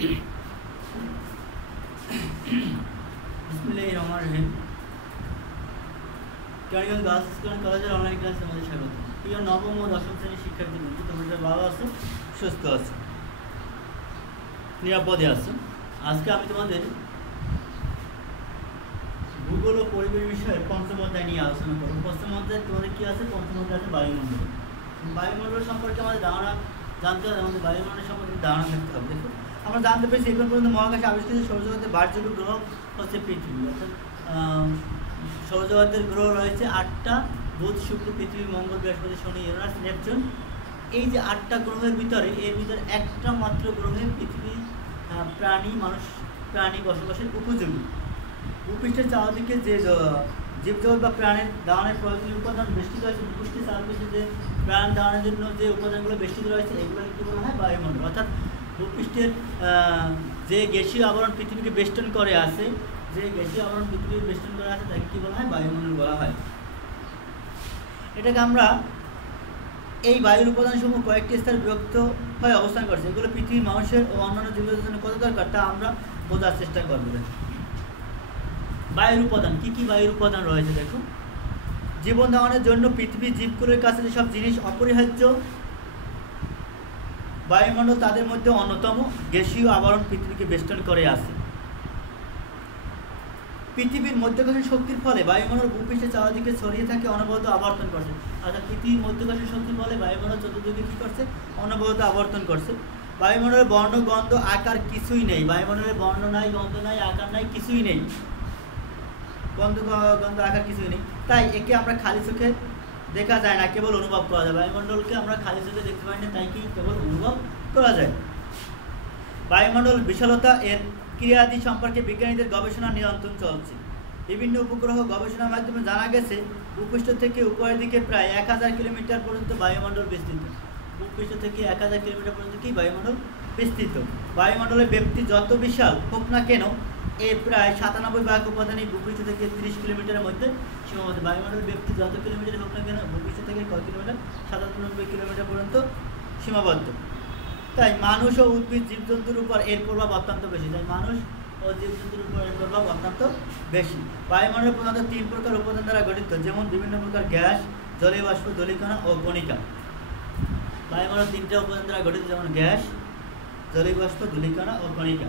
বিসমিল্লাহিররহমানিররহিম। Keraniganj girls school and কলেজের online ক্লাসে আমাদের স্বাগত। প্রিয় নবম ও দশম শ্রেণীর শিক্ষার্থীবৃন্দ, তোমরা ভালো আছো, সুস্থ আছো, নিরাপদে আছো। আজকে আমি তোমাদের ভূগোল ও পরিবেশ বিষয়ে পঞ্চম অধ্যায় নিয়ে আলোচনা করবো। পঞ্চম অধ্যায় তোমাদের কী আছে? পঞ্চম অধ্যায় আছে বায়ুমণ্ডল। বায়ুমণ্ডল সম্পর্কে আমাদের ধারণা জানতে হবে, আমাদের বায়ুমণ্ডল সম্পর্কে ধারণা থাকতে হবে। দেখো, আমরা জানতে পেরেছি এখন পর্যন্ত মহাকাশে আবিষ্কৃত সৌরজগতের বাহ্যিক গ্রহ হচ্ছে পৃথিবী। অর্থাৎ সৌরজগতের গ্রহ রয়েছে 8টা: বুধ, শুক্র, পৃথিবী, মঙ্গল, বৃহস্পতি, শনি, ইউরেনাস, নেপচুন। এই যে 8টা গ্রহের ভিতরে এর ভিতরে একটা মাত্র গ্রহে পৃথিবী প্রাণী বসবাসের উপযোগী। ভূপৃষ্ঠের চারদিকে যে জীবজগৎ বা প্রাণের ধারণের প্রয়োজনীয় উপাদান বেষ্টিত রয়েছে, ভূপৃষ্ঠের চারদিকে যে প্রাণ ধারণের জন্য যে উপাদানগুলো বেষ্টিত রয়েছে এগুলো কী বলা হয়? বায়ুমণ্ডল। অর্থাৎ ভূপৃষ্ঠের যে গ্যাসীয় আবরণ পৃথিবীকে বেষ্টন করে আছে, তাকে কী বলা হয়? বায়ুমণ্ডল বলা হয়। এটাকে আমরা এই বায়ুর উপাদানসমূহ কয়েকটি স্তরে বিভক্ত হয়ে অবস্থান করছে। এগুলো পৃথিবীর মানুষের ও অন্যান্য জীবজগতের জন্য কত দরকার তা আমরা বোঝার চেষ্টা করব। বায়ুর উপাদান কী কী বায়ুর উপাদান রয়েছে দেখো। জীবন ধারণের জন্য পৃথিবীর জীবকুলের কাছে যেসব জিনিস অপরিহার্য, বায়ুমণ্ডল তাদের মধ্যে অন্যতম। গ্যাসীয় আবরণ পৃথিবীকে বেষ্টন করে আছে। পৃথিবীর মধ্যাকর্ষণ শক্তির ফলে বায়ুমণ্ডল ভূপৃষ্ঠের চারদিকে ছড়িয়ে থাকে, অনবরত আবর্তন করছে। অর্থাৎ পৃথিবীর মধ্যাকর্ষণ শক্তির ফলে বায়ুমণ্ডল চতুর্দিকে কী করছে? অনবরত আবর্তন করছে। বায়ুমণ্ডলের বর্ণ, গন্ধ, আকার কিছুই নেই। বায়ুমণ্ডলের বর্ণ নাই, গন্ধ নাই, আকার নাই, কিছুই নেই। গন্ধ আকার কিছুই নেই। তাই একে আমরা খালি চোখে দেখা যায় না, কেবল অনুভব করা যায়। বায়ুমণ্ডলকে আমরা খালি চোখে দেখতে পাই না, তাই কি কেবল অনুভব করা যায়। বায়ুমণ্ডল বিশালতা এর ক্রিয়াদি সম্পর্কে বিজ্ঞানীদের গবেষণা নিরন্তর চলছে। বিভিন্ন উপগ্রহ গবেষণার মাধ্যমে জানা গেছে ভূপৃষ্ঠ থেকে উপরের দিকে প্রায় 1000 কিলোমিটার পর্যন্ত বায়ুমণ্ডল বিস্তৃত। ভূপৃষ্ঠ থেকে 1000 কিলোমিটার পর্যন্ত কি বায়ুমণ্ডল বিস্তৃত। বায়ুমণ্ডলের ব্যাপ্তি যত বিশাল হোক না কেন, এর প্রায় 97% উপাদানই ভূপৃষ্ঠ থেকে 30 কিলোমিটারের মধ্যে সীমাবদ্ধ। বায়ুমণ্ডলের ব্যাপ্তি যত কিলোমিটার হোক না কেন, ভূপৃষ্ঠ থেকে কয় কিলোমিটার? 97 কিলোমিটার পর্যন্ত সীমাবদ্ধ। তাই মানুষ ও উদ্ভিদ জীবজন্তুর উপর এর প্রভাব অত্যন্ত বেশি। বায়ুমণ্ডল প্রধানত 3 প্রকার উপাদান দ্বারা গঠিত, যেমন বিভিন্ন প্রকার গ্যাস, জলীয় বাষ্প, ধূলিকণা ও কণিকা। বায়ুমণ্ডল 3টা উপাদান দ্বারা গঠিত, যেমন গ্যাস, জলীয় বাষ্প, ধূলিকণা ও কণিকা।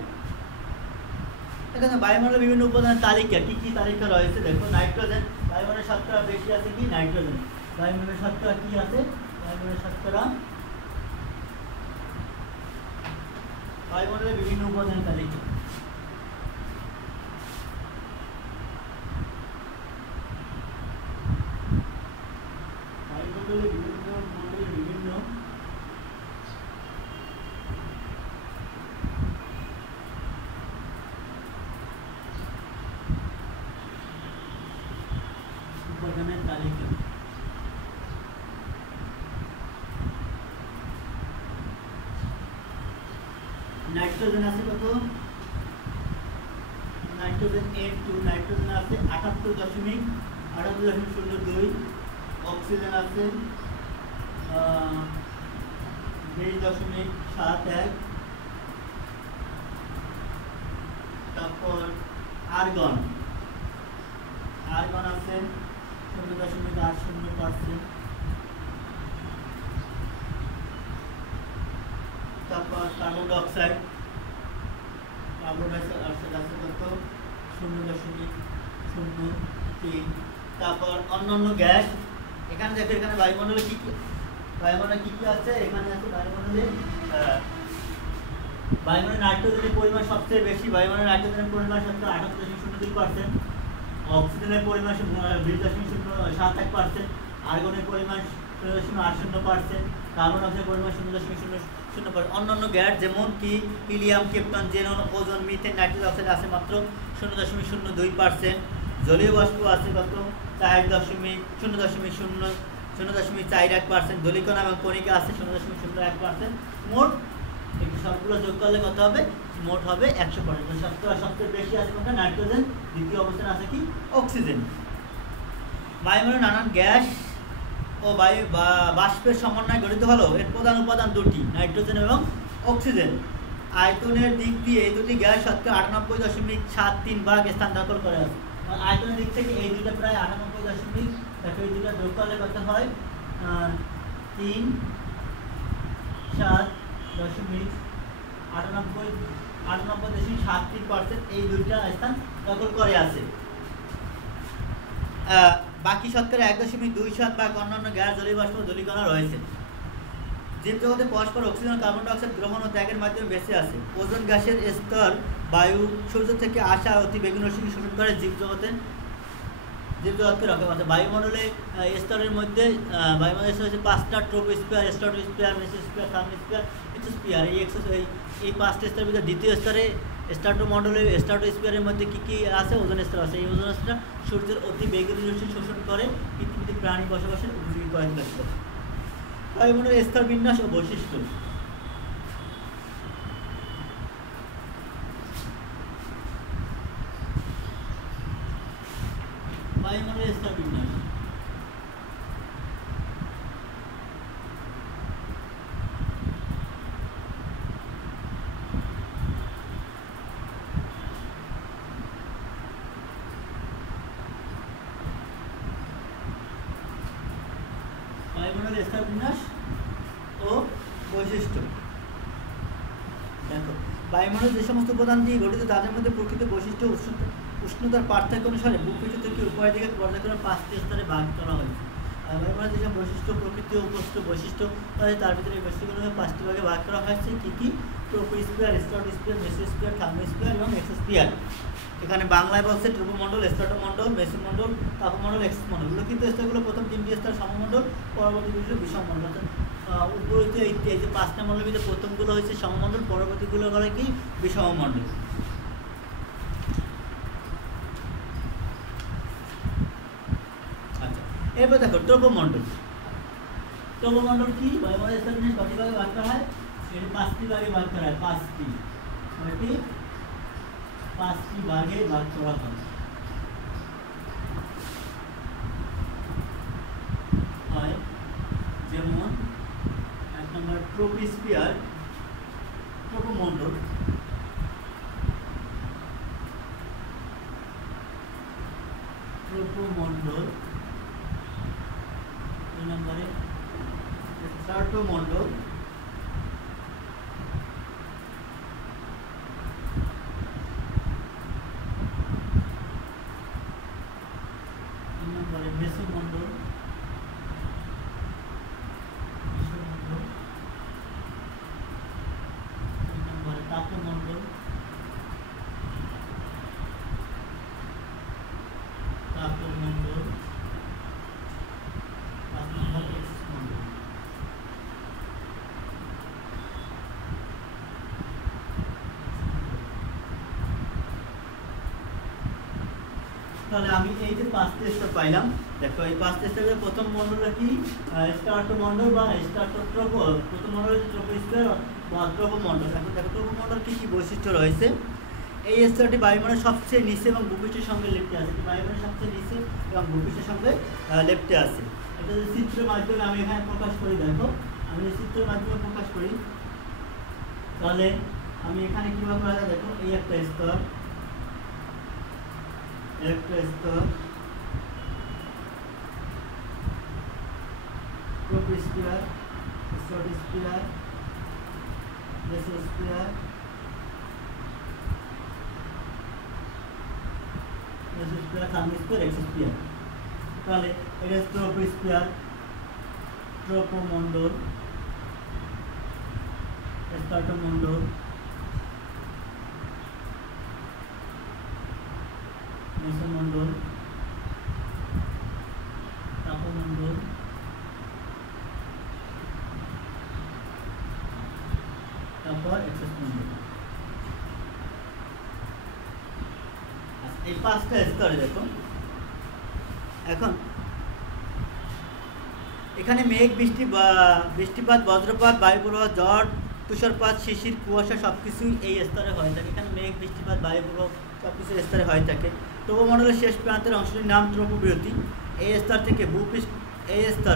এখানে বায়ুমণ্ডলের বিভিন্ন উপাদানের তালিকা, কি কি তালিকা রয়েছে দেখো। নাইট্রোজেন, বায়ুমণ্ডলের শতকরা বেশি আছে কি? নাইট্রোজেন। বায়ুমণ্ডলের শতকরা কি আছে? বায়ুমণ্ডলের বিভিন্ন উপাদানের তালিকা। বায়ুমণ্ডলের বিভিন্ন উপাদানের তালিকা। নাইট্রোজেন আছে কত? নাইট্রোজেন N2, নাইট্রোজেন আছে 78.02। অক্সিজেন আছে 20.71। তারপর আর্গন আছে 0.80%। তারপর কার্বন ডাইঅক্সাইড আছে কত? 0.03। তারপর অন্যান্য গ্যাস। এখানে দেখো, এখানে বায়ুমণ্ডলে কি কি আছে? এখানে আছে বায়ুমণ্ডলে নাইট্রোজেনের পরিমাণ সবচেয়ে বেশি। বায়ুমণ্ডলে নাইট্রোজেনের পরিমাণ 78.02%। অক্সিজেনের পরিমাণ 20.071%। আর্গনের পরিমাণ 0.80%। কার্বন ডাইঅক্সাইডের পরিমাণ 0.00%। অন্যান্য গ্যাস যেমন কি helium, krypton, xenon, ozone, methane, nitrogen oxide আছে মাত্র 0.02%। জলীয় বাষ্প আছে কত? 0.41%। ধূলিকণা এবং কণিকা আছে 0.01%। মোট সবগুলো যোগ করলে কত হবে? মোট হবে 100%। সবচেয়ে বেশি আছে কোনটা? নাইট্রোজেন। দ্বিতীয় অবস্থানে আছে কি? অক্সিজেন। বায়ুমণ্ডলে নানান গ্যাস ও বাষ্পের সমন্বয়ে গঠিত হলো। এর প্রধান উপাদান দুটি, নাইট্রোজেন এবং অক্সিজেন। আয়তনের দিক দিয়ে এই দুটি গ্যাস শতকরা 98.73 ভাগ স্থান দখল করে আছে। আয়তনের দিক থেকে এই দুটো প্রায় 98 দশমিক, দেখো এই দুটো যোগ করলে কত হয় 3.98.73% এই দুইটা স্থান দখল করে আছে। বাকি শতকরা 1.27 ভাগ অন্যান্য গ্যাস, জলীয় বাষ্প, ধূলিকণা রয়েছে। জীবজগতে পরস্পর অক্সিজেন, কার্বন ডাইঅক্সাইড গ্রহণ ও ত্যাগের মাধ্যমে বেঁচে আছে। ওজোন গ্যাসের স্তর বায়ু, সূর্য থেকে আসা অতি বেগুনি রশ্মি শোষণ করে জীবজগৎকে রক্ষা করছে। বায়ুমণ্ডলে স্তরের মধ্যে বায়ুমণ্ডলের স্তর হচ্ছে 5টা: troposphere, stratosphere, mesosphere, thermosphere, exosphere. এই 5টা স্তরের ভিতরে দ্বিতীয় স্তরে স্ট্রাটোস্ফিয়ারের মধ্যে কী আছে? ওজোন স্তর আছে। এই ওজোন স্তর সূর্যের অতি বেগুনি রশ্মি শোষণ করে পৃথিবীতে প্রাণী বসবাসের উপযোগী করে তুলেছে। বায়ুমণ্ডলের স্তর বিন্যাস ও বৈশিষ্ট্য। বায়ুমণ্ডলের স্তর বিন্যাস। বায়ুমণ্ডলের স্তর বিন্যাস ও বৈশিষ্ট্য। দেখো, বায়ুমণ্ডল যে সমস্ত উপাদান দিয়ে গঠিত তাদের মধ্যে প্রকৃত বৈশিষ্ট্য উষ্ণতার পার্থক্য অনুসারে ভূপৃষ্ঠ থেকে উপরের দিকে পর্যায়ক্রমে 5টি স্তরে ভাগ করা হয়েছে। বায়ুমণ্ডলের যেসব বৈশিষ্ট্য, প্রকৃতি ও উপস্থিত বৈশিষ্ট্য তার ভিতরে এই বৈশিষ্ট্যগুলোকে 5টি ভাগে ভাগ করা হয়েছে। কী? ট্রোপোস্ফিয়ার, স্ট্রাটোস্ফিয়ার, মেসোস্ফিয়ার, থার্মোস্ফিয়ার এবং এক্সোস্ফিয়ার। এখানে বাংলায় বলছে ট্রোপোমণ্ডল, স্ট্রাটোমণ্ডল, মেসোমণ্ডল, তাপমণ্ডল, এক্সোমণ্ডল। এগুলো কিন্তু স্তরগুলো প্রথম 3টি স্তর সমমণ্ডল, পরবর্তী দুটো বিষমণ্ডল। উপরিত এই যে 5টা মণ্ডলের ভিতরে প্রথমগুলো হচ্ছে সমমণ্ডল, পরবর্তীগুলো হলো কি বিষমমণ্ডল। আচ্ছা, এরপর দেখো ট্রোপোমণ্ডল। ট্রোপোমণ্ডল কি? বায়ুমণ্ডলের স্তর বিন্যাস কত ভাগে ভাগ করা হয়? এর 5টি ভাগে ভাগ করা হয়। 5টি ভাগে ভাগ করা হয়। যেমন 1 নম্বর ট্রোপোস্ফিয়ার, ট্রোপোমণ্ডল। 2 নম্বরে স্ট্রাটোমণ্ডল। 3 নম্বরে মেসোমণ্ডল। 4 নম্বরে তাপমণ্ডল। 5 নম্বর এক্সোমণ্ডল। তাহলে আমি এই যে 5টি স্তর পাইলাম। দেখো, এই 5টি স্তরের প্রথম মণ্ডলটা কি? স্ট্রাটোমণ্ডল বা স্ট্রাটোট্রোপো। প্রথম মণ্ডল হচ্ছে ট্রোপোস্ফিয়ার বা ট্রোপোমণ্ডল। এখন দেখো ট্রোপোমণ্ডল কি বৈশিষ্ট্য রয়েছে। এই স্তরটি বায়ুমণ্ডলের সবচেয়ে নিচে এবং ভূপৃষ্ঠের সঙ্গে লেপ্টে আছে। বায়ুমণ্ডলের সবচেয়ে নিচে এবং ভূপৃষ্ঠের সঙ্গে লেপ্টে আছে। এটা যদি চিত্রের মাধ্যমে আমি এখানে প্রকাশ করি, দেখো আমি যদি চিত্রের মাধ্যমে প্রকাশ করি তাহলে আমি এখানে কীভাবে করা যায়? দেখো, এই একটা স্তর, troposphere, stratosphere, mesosphere, thermosphere, exosphere. তাহলে এটা ট্রোপোস্ফিয়ার, ট্রোপোমণ্ডল, স্ট্রাটোমণ্ডল, মেসোমণ্ডল, তাপমণ্ডল, তারপর এক্সোমণ্ডল। এই 5টা স্তরে দেখো। এখন এখানে মেঘ, বৃষ্টিপাত, বজ্রপাত, বায়ুপ্রবাহ, ঝড়, তুষারপাত, শিশির, কুয়াশা সবকিছুই এই স্তরে হয়ে থাকে। এখানে মেঘ, বৃষ্টিপাত, বায়ুপ্রবাহ সবকিছু স্তরে হয়ে থাকে। ট্রোপোমণ্ডলের শেষ প্রান্তের অংশটির নাম ট্রোপোবিরতি। এই স্তর থেকে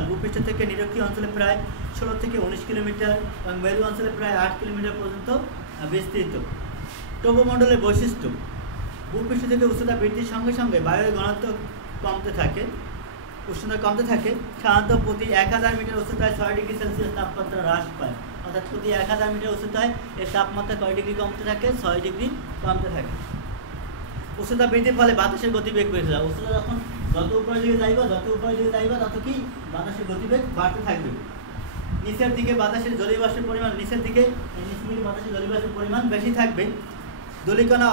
ভূপৃষ্ঠ থেকে নিরক্ষীয় অঞ্চলে প্রায় 16 থেকে 19 কিলোমিটার এবং মেরু অঞ্চলে প্রায় 8 কিলোমিটার পর্যন্ত বিস্তৃত। ট্রপোমণ্ডলের বৈশিষ্ট্য: ভূপৃষ্ঠ থেকে উচ্চতা বৃদ্ধির সঙ্গে সঙ্গে বায়ুর ঘনত্ব কমতে থাকে, উষ্ণতা কমতে থাকে। সাধারণত প্রতি 1000 মিটার উচ্চতায় 6 ডিগ্রি সেলসিয়াস তাপমাত্রা হ্রাস পায়। অর্থাৎ প্রতি 1000 মিটার উচ্চতায় এর তাপমাত্রা কয় ডিগ্রি কমতে থাকে? 6 ডিগ্রি কমতে থাকে। উচ্চতা বৃদ্ধির ফলে বাতাসের গতিবেগ বেড়ে যায়। উচ্চতা যখন যত উপরের দিকে যাইবা তত কি বাতাসের গতিবেগ বাড়তে থাকবে। নিচের দিকে বাতাসের জলীয়বাষ্পের পরিমাণ বাতাসের জলীয়বাষ্পের পরিমাণ বেশি থাকবে। ধূলিকণা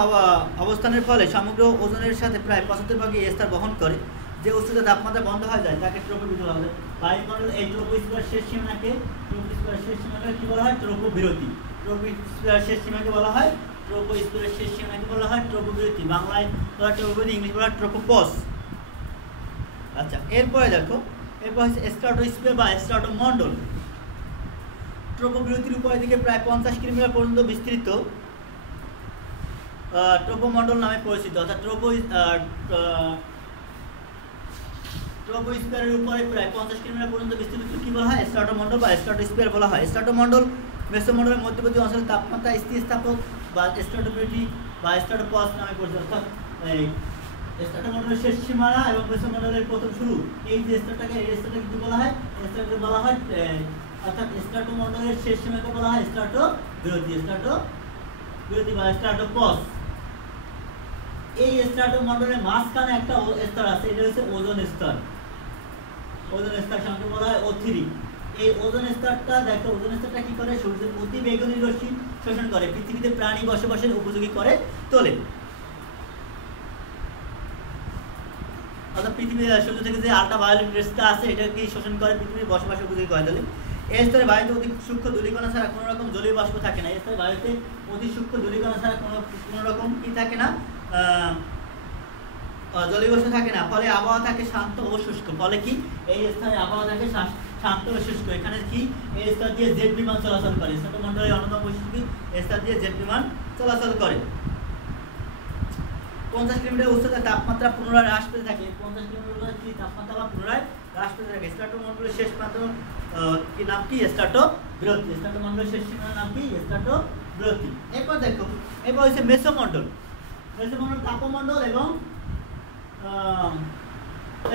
অবস্থানের ফলে সমগ্র ওজনের সাথে প্রায় 75% এই স্তর বহন করে। যে উচ্চতা তাপমাত্রা বন্ধ হয়ে যায় তাকে ট্রপোবিরতি বলা হয়। বায়ুমণ্ডল এই ট্রপোস্ফিয়ার শেষ সীমানাকে কি বলা হয়? ট্রপোবিরতি। ট্রপোস্ফিয়ার শেষ সীমানাকে বলা হয় ট্রপোস্ফিয়ার শেষ সীমানাকে বলা হয় ট্রপোবিরতি। বাংলায় বলা হয় ট্রপোবিরতি, ইংলিশ বলা হয় ট্রপোপজ। আচ্ছা, এরপরে দেখো, এরপর হচ্ছে স্ট্রাটোস্ফিয়ার বা স্ট্রাটোমণ্ডল। ট্রপোবিরতির উপরের দিকে প্রায় 50 কিলোমিটার পর্যন্ত বিস্তৃত ট্রপোমণ্ডল নামে পরিচিত। অর্থাৎ ট্রপোস্ফিয়ারের উপরে প্রায় 50 কিলোমিটার পর্যন্ত বিস্তৃত কি বলা হয়? স্ট্রাটোমণ্ডল বা স্ট্রাটোস্ফিয়ার বলা হয়। স্ট্রাটোমণ্ডল মেসোমণ্ডলের মধ্যবর্তী অঞ্চলের তাপমাত্রা স্থিতিস্থাপক বা স্ট্রাটোবিরতি বা স্ট্রাটোপজ নামে পরিচিত। অর্থাৎ স্ট্রাটোমণ্ডলের শেষ সীমানা এবং মেসোমণ্ডলের প্রথম শুরু, এই যে স্তরটাকে কি বলা হয়? স্তরটাকে বলা হয়, অর্থাৎ স্ট্রাটোমণ্ডলের শেষ সীমাকে বলা হয় স্ট্রাটোবিরতি বা স্ট্রাটোপজ। এই স্ট্রাটোমণ্ডলের মাঝখানে একটা স্তর আছে, এটা হচ্ছে ওজোন স্তর। ওজোন স্তর সংক্ষেপে বলা হয় O3। এই ওজোন স্তরটা দেখো, ওজোন স্তরটা কি করে? সূর্যের অতি বেগুনি রশ্মি শোষণ করে, পৃথিবীতে প্রাণী বসবাসের উপযোগী করে তোলে। অর্থাৎ পৃথিবীর সূর্য থেকে যে আল্ট্রাভায়োলেট রেসটা আছে এটাকে শোষণ করে, পৃথিবীর বসবাসের উপযোগী করে তোলে। এই স্তরে বায়ুতে অতি সূক্ষ্ম ধূলিকণা ছাড়া কোনো রকম জলীয় বাষ্প থাকে না। এই স্তরে বায়ুতে অতি সূক্ষ্ম ধূলিকণা ছাড়া কোনো রকম কি থাকে না? জলীয় বাষ্প থাকে না। ফলে আবহাওয়া থাকে শান্ত ও শুষ্ক। ফলে কি? এই স্তরে আবহাওয়া থাকে শান্ত ও শুষ্ক। এখানে কি? এই স্তর দিয়ে জেট বিমান চলাচল করে। স্ট্রাটোমণ্ডলের অন্যতম বৈশিষ্ট্য কি? এই স্তর দিয়ে জেট বিমান চলাচল করে। 50 কিলোমিটার উচ্চতায় তাপমাত্রা পুনরায় হ্রাস পেতে থাকে। 50 কিলোমিটার কি তাপমাত্রা বা পুনরায় হ্রাস পেতে থাকে। স্ট্রাটোমণ্ডলের শেষ প্রান্ত কি নাম কি? স্ট্রাটোবিরতি। স্ট্রাটোমণ্ডলের শেষ সীমানার নাম কি? স্ট্রাটোবিরতি। এরপর দেখো, এরপর হচ্ছে মেসোমণ্ডল। মেসোমণ্ডল তাপমণ্ডল এবং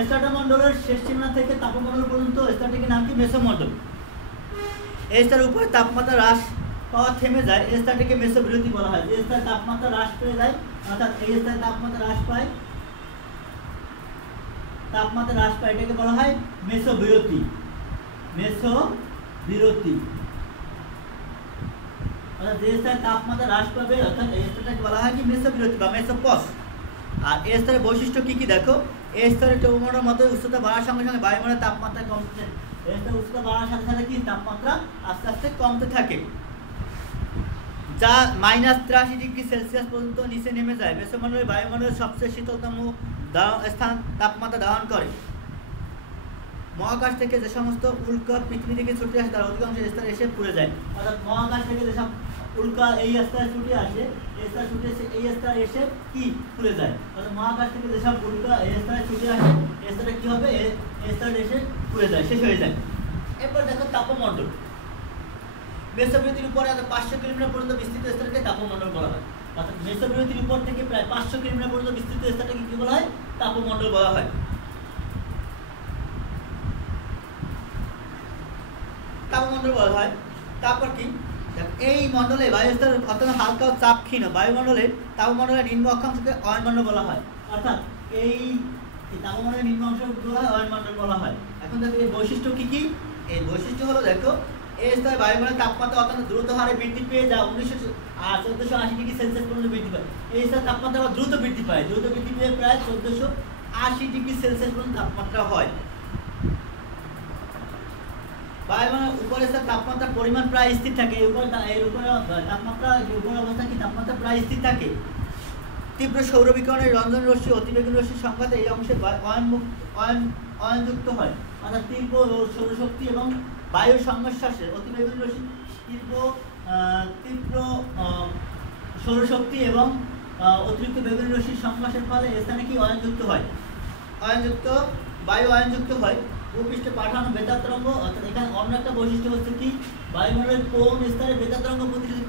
স্ট্রাটোমণ্ডলের শেষ সীমানা থেকে তাপমণ্ডল পর্যন্ত স্তরটির নাম কি? মেসোমণ্ডল। এই স্তরের উপরে তাপমাত্রা হ্রাস পাওয়া থেমে যায়, এই স্তরটিকে মেসোবিরতি বলা হয়। যে স্তরে তাপমাত্রা হ্রাস পেয়ে যায়, অর্থাৎ এই স্তরে তাপমাত্রা হ্রাস পায়, এটাকে বলা হয় মেসোবিরতি। অর্থাৎ যে স্তরে তাপমাত্রা হ্রাস পাবে, অর্থাৎ এই স্তরটাকে বলা হয় কি? মেসোবিরতি বা মেসোপজ। আর এই স্তরের বৈশিষ্ট্য কি দেখো, এই স্তরে ট্রপোমণ্ডলের মতো উচ্চতা বাড়ার সঙ্গে সঙ্গে বায়ুমণ্ডলের তাপমাত্রা কমছে। এই স্তরে উচ্চতা বাড়ার সাথে সাথে কি তাপমাত্রা আস্তে আস্তে কমতে থাকে, যা -83 ডিগ্রি সেলসিয়াস পর্যন্ত নিচে নেমে যায়। মেসোমণ্ডলের বায়ুমণ্ডলের সবচেয়ে শীতলতম স্থান তাপমাত্রা ধারণ করে। মহাকাশ থেকে যে সমস্ত উল্কা পৃথিবী থেকে ছুটে আসে তার অধিকাংশ স্তরে এসে পুড়ে যায়। অর্থাৎ মহাকাশ থেকে যেসব উল্কা এই স্তরে ছুটে আসে, এই স্তরে এসে কি পুড়ে যায়। অর্থাৎ মহাকাশ থেকে যেসব উল্কা এই স্তরে ছুটে আসে, এই স্তরে কি হবে? এই স্তরে এসে পুড়ে যায়, শেষ হয়ে যায়। এরপর দেখো তাপমণ্ডল। মেসোবিরতির উপরে 500 কিলোমিটার পর্যন্ত বিস্তৃত স্তরকে তাপমণ্ডল বলা হয়। অর্থাৎ মেসোবিরতির উপর থেকে প্রায় 500 কিলোমিটার পর্যন্ত বিস্তৃত স্তরটাকে কি বলা হয়? তাপমণ্ডল বলা হয়। তারপর কি? এই মণ্ডলে বায়ুস্তর অত্যন্ত হালকা ও চাপ ক্ষীণ। বায়ুমণ্ডলের তাপমণ্ডলের নিম্ন অক্ষাংশকে অয়নমণ্ডল বলা হয়। অর্থাৎ এই তাপমণ্ডলের নিম্ন অংশকে বলা হয় অয়নমণ্ডল বলা হয়। এখন দেখো এর বৈশিষ্ট্য কি? এই বৈশিষ্ট্য হলো দেখো, এই স্তরে বায়ুমণ্ডলের তাপমাত্রা অত্যন্ত দ্রুত হারে বৃদ্ধি পেয়ে যা 1480 ডিগ্রি সেলসিয়াস পর্যন্ত বৃদ্ধি পায়। এই স্তরের তাপমাত্রা দ্রুত বৃদ্ধি পেয়ে প্রায় 1480 ডিগ্রি সেলসিয়াস পর্যন্ত তাপমাত্রা হয়। বায়ুমণ্ডলের উপরের তাপমাত্রার পরিমাণ প্রায় স্থির থাকে। এর উপরে অবস্থা কি? তাপমাত্রা প্রায় স্থির থাকে। তীব্র সৌরবিকিরণের রঞ্জন রশ্মি অতিবেগুনি রশ্মির সংঘাতে এই অংশে অয়নযুক্ত হয়। অর্থাৎ তীব্র সৌরশক্তি এবং বায়ুর সংঘর্ষে অতিবেগুনি রশ্মি তীব্র সৌরশক্তি এবং অতিরিক্ত বেগুনি রশ্মির সংঘর্ষের ফলে স্থানে কি অয়নযুক্ত হয়? বায়ু অয়নযুক্ত হয়। ভূপৃষ্ঠে পাঠানো বেতার তরঙ্গ। অর্থাৎ এখানে অন্য একটা বৈশিষ্ট্য হচ্ছে কি? বায়ুমণ্ডলের কোন স্তরে বেতার তরঙ্গ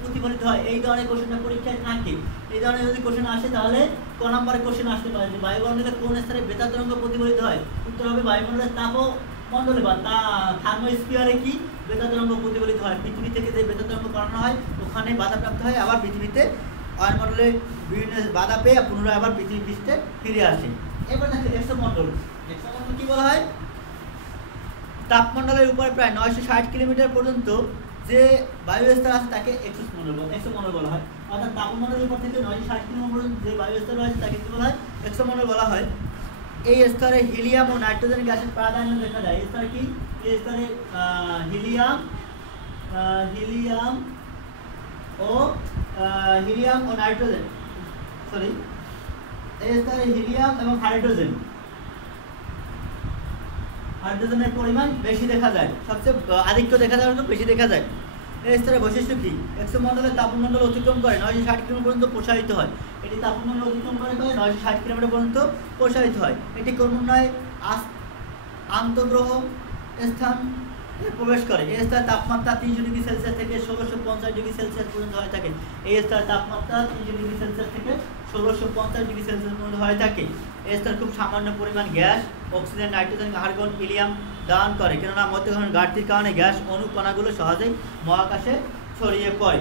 প্রতিফলিত হয়, এই ধরনের কোশ্চেনটা পরীক্ষায় থাকে। এই ধরনের যদি কোশ্চেন আসে তাহলে ক নম্বরে কোশ্চেন আসতে পারে যে বায়ুমণ্ডলের কোন স্তরে বেতার তরঙ্গ প্রতিফলিত হয়। উত্তর হবে বায়ুমণ্ডলের তাপমণ্ডলে বা থার্মোস্ফিয়ারে কি বেতার তরঙ্গ প্রতিফলিত হয়। পৃথিবী থেকে যে বেতার তরঙ্গ করানো হয় ওখানে বাধাপ্রাপ্ত হয়, আবার পৃথিবীতে বায়ুমণ্ডলে বিভিন্ন বাধা পেয়ে পুনরায় আবার পৃথিবী পৃষ্ঠে ফিরে আসে। এবার দেখো এক্সোমণ্ডল। এক্সোমণ্ডল কি বলা হয়? তাপমণ্ডলের উপরে প্রায় 960 কিলোমিটার পর্যন্ত যে বায়ু স্তর আছে তাকে এক্সোমণ্ডল বলা হয়। অর্থাৎ তাপমণ্ডলের উপর থেকে 960 কিলোমিটার পর্যন্ত যে বায়ু স্তর রয়েছে তাকে কি বলা হয়? এক্সোমণ্ডল বলা হয়। এই স্তরে হিলিয়াম ও নাইট্রোজেন গ্যাসের প্রাধান্য দেখা যায়। এই স্তরে কি? এই স্তরে হিলিয়াম ও নাইট্রোজেন, সরি, এই স্তরে হিলিয়াম এবং হাইড্রোজেনের পরিমাণ বেশি দেখা যায়, সবচেয়ে আধিক্য দেখা যায়, বেশি দেখা যায়। এই স্তরের বৈশিষ্ট্য কি? এক্সোমণ্ডলের তাপমণ্ডল অতিক্রম করে 960 কিলোমিটার পর্যন্ত প্রসারিত হয়। এটি তাপমণ্ডল অতিক্রম করে 960 কিলোমিটার পর্যন্ত প্রসারিত হয়। এটি ক্রমান্বয়ে আন্তঃগ্রহ স্থান প্রবেশ করে। এই স্তরের তাপমাত্রা 300 ডিগ্রি সেলসিয়াস থেকে 1650 ডিগ্রি সেলসিয়াস পর্যন্ত হয়ে থাকে। এই স্তরের তাপমাত্রা 300 ডিগ্রি সেলসিয়াস থেকে 1650 ডিগ্রি সেলসিয়াস পর্যন্ত হয়ে থাকে। এই স্তর খুব সামান্য পরিমাণ gas, oxygen, nitrogen, argon, helium দান করে, কেননা মধ্যগহনের ঘাটতির কারণে গ্যাস অণু কণাগুলো সহজেই মহাকাশে ছড়িয়ে পড়ে।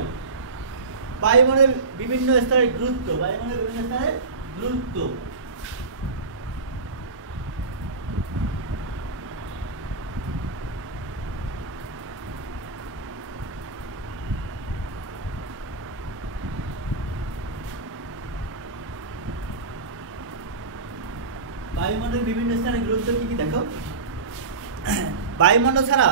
বায়ুমণ্ডলের বিভিন্ন স্তরের গুরুত্ব। বায়ুমণ্ডলের বিভিন্ন স্তরের গুরুত্ব। বায়ুমণ্ডলের বিভিন্ন স্থানের গুরুত্ব কি কি দেখো। বায়ুমণ্ডল ছাড়া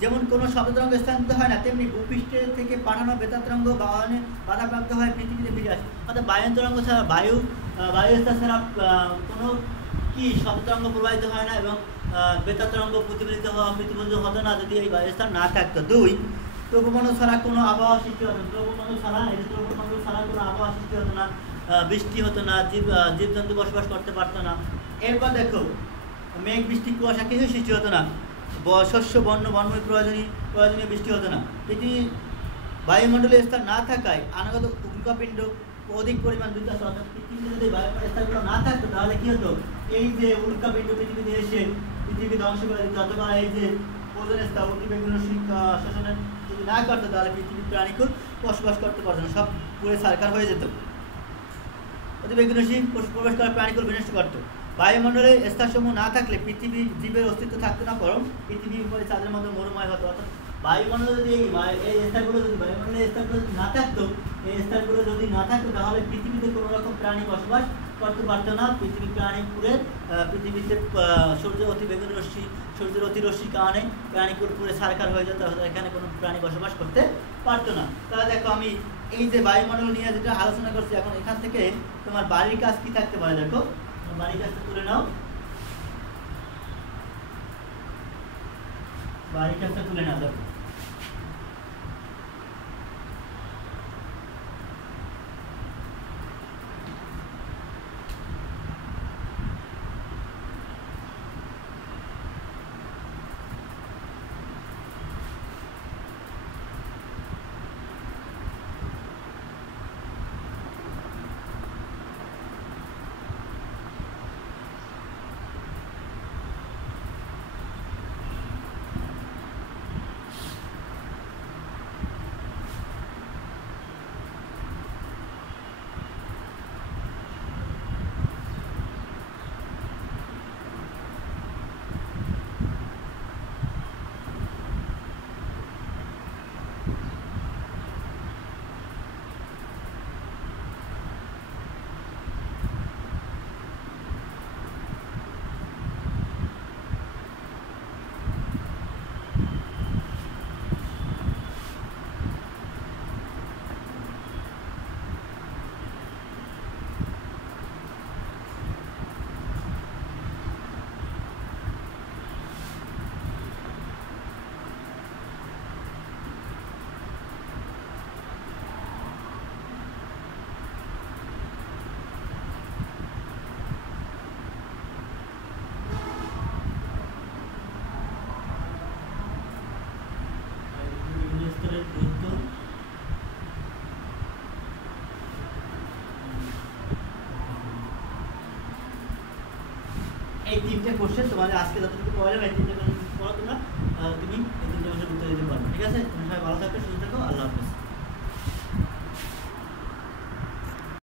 যেমন কোনো শব্দতরঙ্গ স্থানান্তরিত হয় না, তেমনি ভূপৃষ্ঠের থেকে পাঠানো বেতার তরঙ্গ বাহনে বাধাপ্রাপ্ত হয় পৃথিবীতে ফিরে আসে। অর্থাৎ বায়ু তরঙ্গ ছাড়া বায়ু স্তর ছাড়া কোনো কি শব্দতরঙ্গ প্রবাহিত হয় না এবং বেতার তরঙ্গ প্রতিফলিত হতো না যদি এই বায়ুস্তর না থাকতো। 2, দ্রব্যমণ্ডল ছাড়া কোনো আবহাওয়া সৃষ্টি হতো না। দ্রব্যমণ্ডল ছাড়া কোনো আবহাওয়া সৃষ্টি হতো না, বৃষ্টি হতো না, জীবজন্তু বসবাস করতে পারতো না। এরপর দেখো, মেঘ, বৃষ্টি, কুয়াশা কিছু সৃষ্টি হতো না, শস্য বন্যময় প্রয়োজনীয় বৃষ্টি হতো না। পৃথিবী বায়ুমণ্ডলের স্তর না থাকায় আনুগত উল্কাপিণ্ড অধিক পরিমাণ বিকাশ। অর্থাৎ পৃথিবীতে যদি বায়ুমণ্ডলের স্তরগুলো না থাকতো তাহলে কি হতো? এই যে উল্কাপিণ্ড পৃথিবীতে এসে পৃথিবী ধ্বংস করে দিত, অথবা এই যে ওজোন স্তর অতিবেগুনি শোষণের যদি না করতো তাহলে পৃথিবীর প্রাণীকুল বসবাস করতে পারতো না, সব পুরে সারকার হয়ে যেত। অতিবেগুনি প্রবেশ করার প্রাণীকুল বিনষ্ট করতো। বায়ুমণ্ডলে স্তরসমূহ না থাকলে পৃথিবীর জীবের অস্তিত্ব থাকতো না, বরং পৃথিবীর উপরে চাঁদের মতো মরুময় হতো। অর্থাৎ বায়ুমণ্ডলে যদি এই স্তরগুলো যদি বায়ুমণ্ডলের স্তরগুলো যদি না থাকতো, এই স্তরগুলো যদি না থাকতো তাহলে পৃথিবীতে কোনো রকম প্রাণী বসবাস করতে পারতো না। পৃথিবীর প্রাণী পুরে পৃথিবীতে সূর্যের অতিরশ্মির কারণে প্রাণীকুল পুরে সারকার হয়ে যেত, এখানে কোনো প্রাণী বসবাস করতে পারতো না। তাহলে দেখো, আমি এই যে বায়ুমণ্ডল নিয়ে যেটা আলোচনা করছি, এখন এখান থেকে তোমার বাড়ির কাজ কি থাকতে পারে দেখো। বাড়ির কাজটা তুলে নাও, বাড়ির কাজটা তুলে নাও দেখো। এই তিনটে কোশ্চেন তোমাদের আজকে যতটুকু পড়ালাম এই তিনটে কোশ্চেন পড়ো তোমরা, তুমি এই তিনটে কোশ্চেন উত্তর দিতে পারবে। ঠিক আছে, তুমি সবাই ভালো থাকো, সুস্থ থাকো, আল্লাহ হাফেজ।